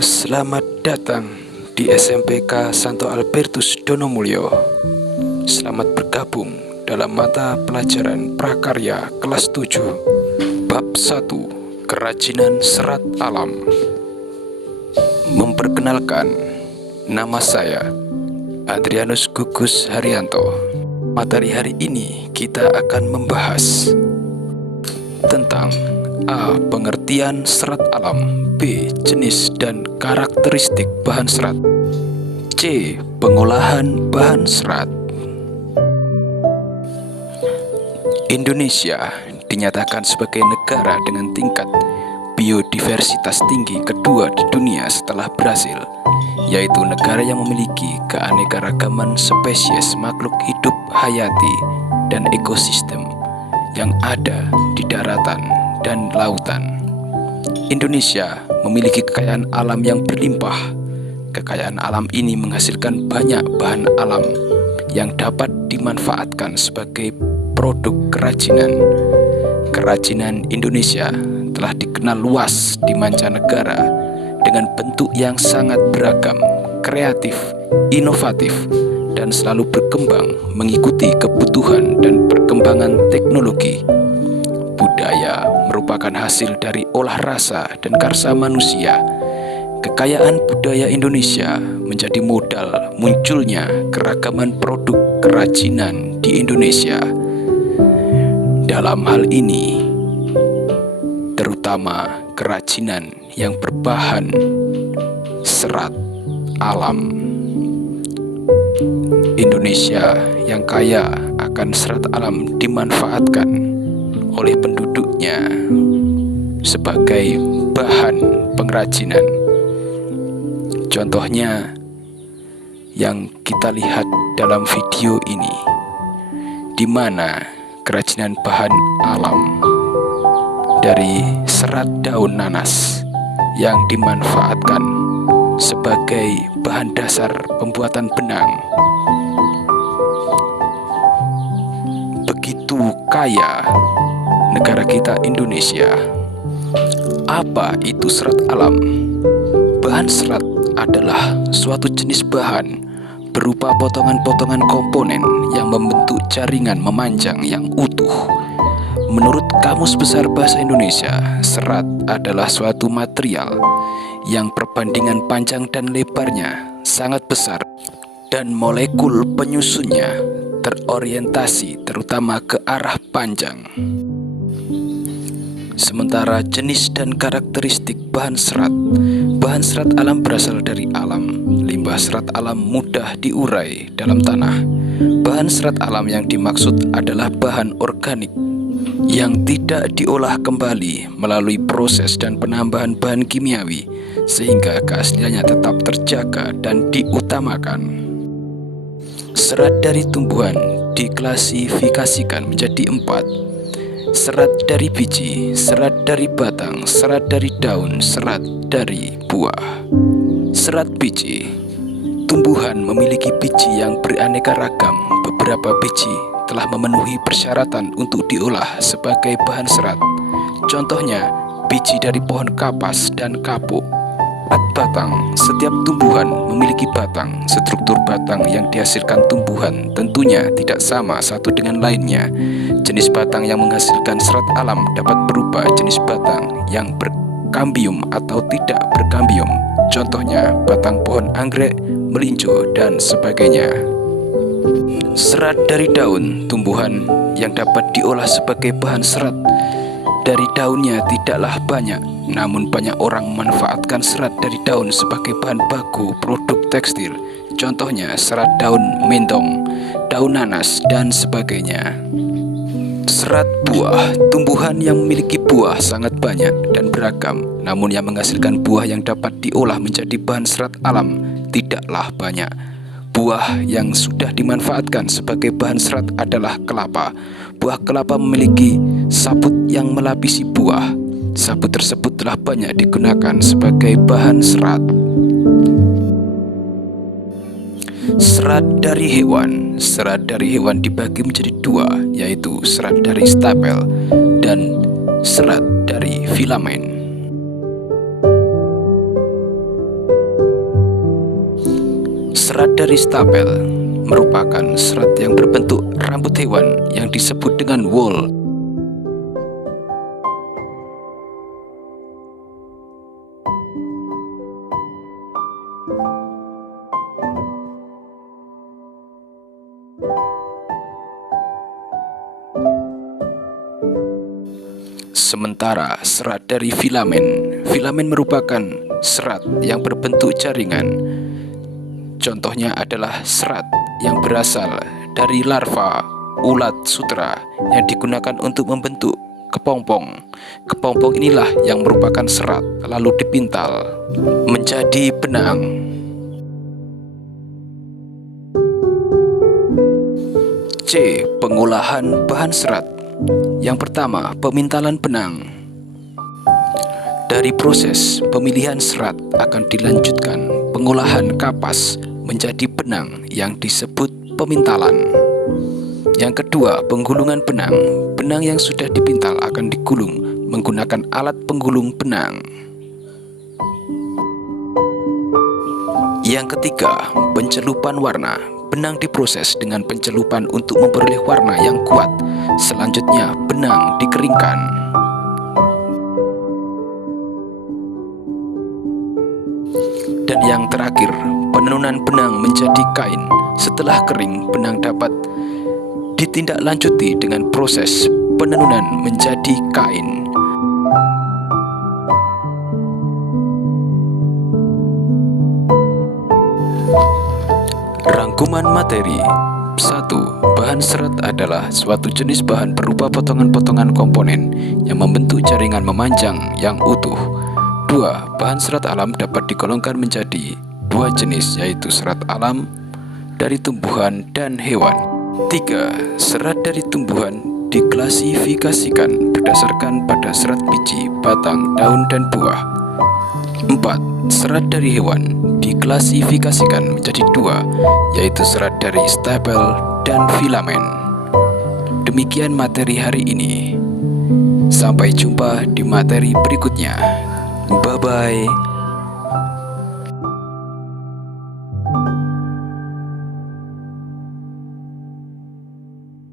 Selamat datang di SMPK Santo Albertus Donomulyo. Selamat bergabung dalam mata pelajaran prakarya kelas 7 Bab 1 Kerajinan Serat Alam. Memperkenalkan, nama saya Adrianus Gugus Haryanto. Materi hari ini kita akan membahas tentang A. Pengertian serat alam, B. Jenis dan karakteristik bahan serat, C. Pengolahan bahan serat. Indonesia dinyatakan sebagai negara dengan tingkat biodiversitas tinggi kedua di dunia setelah Brasil, yaitu negara yang memiliki keanekaragaman spesies makhluk hidup hayati dan ekosistem yang ada di daratan dan lautan. Indonesia memiliki kekayaan alam yang berlimpah. Kekayaan alam ini menghasilkan banyak bahan alam yang dapat dimanfaatkan sebagai produk kerajinan. Kerajinan Indonesia telah dikenal luas di mancanegara dengan bentuk yang sangat beragam, kreatif, inovatif, dan selalu berkembang mengikuti kebutuhan dan perkembangan teknologi. Budaya merupakan hasil dari olah rasa dan karsa manusia. Kekayaan budaya Indonesia menjadi modal munculnya keragaman produk kerajinan di Indonesia. Dalam hal ini, terutama kerajinan yang berbahan serat alam. Indonesia yang kaya akan serat alam dimanfaatkan oleh penduduknya sebagai bahan pengrajinan. Contohnya yang kita lihat dalam video ini, di mana kerajinan bahan alam dari serat daun nanas yang dimanfaatkan sebagai bahan dasar pembuatan benang. Begitu kaya negara kita Indonesia. Apa itu serat alam? Bahan serat adalah suatu jenis bahan berupa potongan-potongan komponen yang membentuk jaringan memanjang yang utuh. Menurut Kamus Besar Bahasa Indonesia, serat adalah suatu material yang perbandingan panjang dan lebarnya sangat besar dan molekul penyusunnya terorientasi terutama ke arah panjang. Sementara jenis dan karakteristik bahan serat alam berasal dari alam. Limbah serat alam mudah diurai dalam tanah. Bahan serat alam yang dimaksud adalah bahan organik yang tidak diolah kembali melalui proses dan penambahan bahan kimiawi, sehingga keasliannya tetap terjaga dan diutamakan. Serat dari tumbuhan diklasifikasikan menjadi 4. Serat dari biji, serat dari batang, serat dari daun, serat dari buah. Serat biji. Tumbuhan memiliki biji yang beraneka ragam. Beberapa biji telah memenuhi persyaratan untuk diolah sebagai bahan serat. Contohnya, biji dari pohon kapas dan kapuk. Batang. Setiap tumbuhan memiliki batang. Struktur batang yang dihasilkan tumbuhan tentunya tidak sama satu dengan lainnya. Jenis batang yang menghasilkan serat alam dapat berupa jenis batang yang berkambium atau tidak berkambium. Contohnya, batang pohon anggrek, melinjo, dan sebagainya. Serat dari daun. Tumbuhan yang dapat diolah sebagai bahan serat dari daunnya tidaklah banyak, namun banyak orang memanfaatkan serat dari daun sebagai bahan baku produk tekstil. Contohnya serat daun mendong, daun nanas, dan sebagainya. Serat buah. Tumbuhan yang memiliki buah sangat banyak dan beragam, namun yang menghasilkan buah yang dapat diolah menjadi bahan serat alam tidaklah banyak. Buah yang sudah dimanfaatkan sebagai bahan serat adalah kelapa. Buah kelapa memiliki sabut yang melapisi buah. Sabut tersebut telah banyak digunakan sebagai bahan serat. Serat dari hewan. Serat dari hewan dibagi menjadi 2, yaitu serat dari stapel dan serat dari filamen. Serat dari stapel merupakan serat yang berbentuk rambut hewan yang disebut dengan wool. Sementara serat dari filamen merupakan serat yang berbentuk jaringan. Contohnya adalah serat yang berasal dari larva ulat sutera yang digunakan untuk membentuk kepompong. Kepompong inilah yang merupakan serat, lalu dipintal menjadi benang. C. Pengolahan bahan serat. Yang pertama, pemintalan benang. Dari proses pemilihan serat akan dilanjutkan pengolahan kapas menjadi benang yang disebut pemintalan. Yang kedua, penggulungan benang. Benang yang sudah dipintal akan digulung menggunakan alat penggulung benang. Yang ketiga, pencelupan warna. Benang diproses dengan pencelupan untuk memperoleh warna yang kuat. Selanjutnya, benang dikeringkan. Dan yang terakhir, penenunan benang menjadi kain. Setelah kering, benang dapat ditindaklanjuti dengan proses penenunan menjadi kain. Rangkuman materi. 1. Bahan serat adalah suatu jenis bahan berupa potongan-potongan komponen yang membentuk jaringan memanjang yang utuh. 2. Bahan serat alam dapat digolongkan menjadi dua jenis, yaitu serat alam dari tumbuhan dan hewan. 3. Serat dari tumbuhan diklasifikasikan berdasarkan pada serat biji, batang, daun, dan buah. 4. Serat dari hewan diklasifikasikan menjadi dua, yaitu serat dari stapel dan filamen. Demikian materi hari ini. Sampai jumpa di materi berikutnya. Bye-bye.